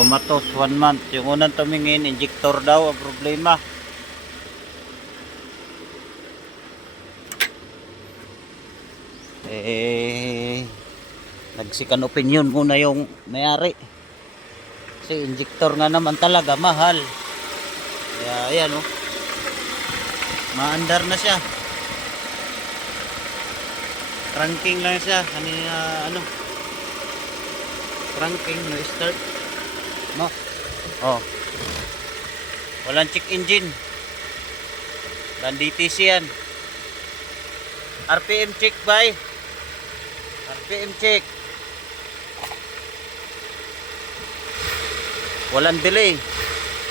Kumatos 1 month. Yung unang tumingin, injector daw ang problema. Nagsikan opinion muna yung mayari. Kasi injector nga naman talaga mahal. Kaya ayan oh. Maandar na siya. Cranking lang siya. Kanina ano? Cranking no start. No. Oh. Walang check engine. Dan DTC yan. RPM check by. RPM check. Walang delay.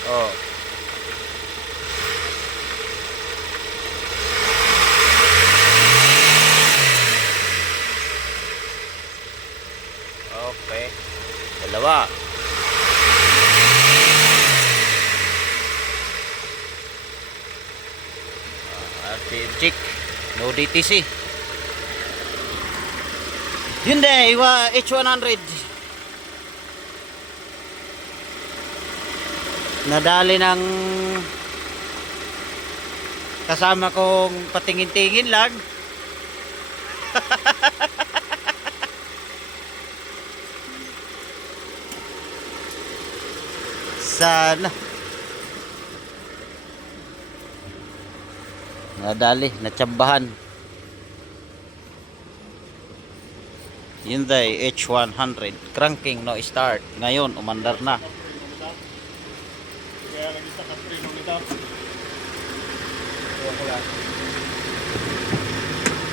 Oh. Okay. Dalawa. RPM check. No DTC. Hyundai H100. Nadali ng kasama kong patingin-tingin lang. Sana nadali, natsambahan. Hyundai H100 cranking no start. Ngayon umandar na. Kaya lagi sa country nung ito.